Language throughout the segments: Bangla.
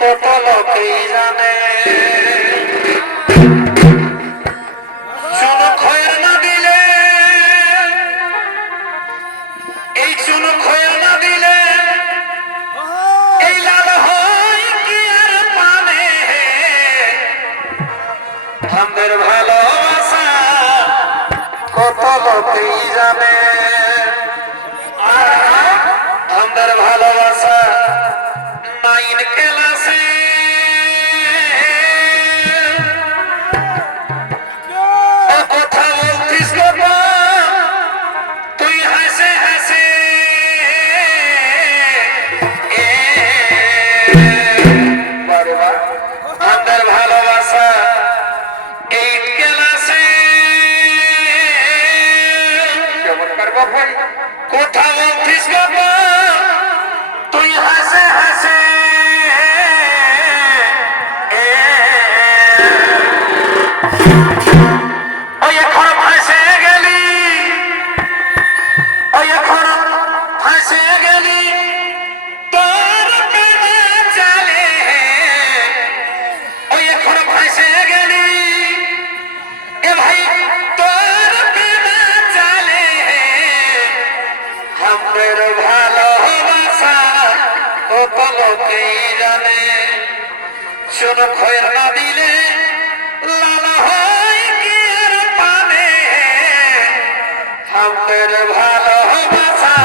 কত লোকেই জানে কোনো না দিলে লালা হয় কি আর পাবে ভালোবাসা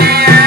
yeah.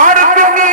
আর তুমি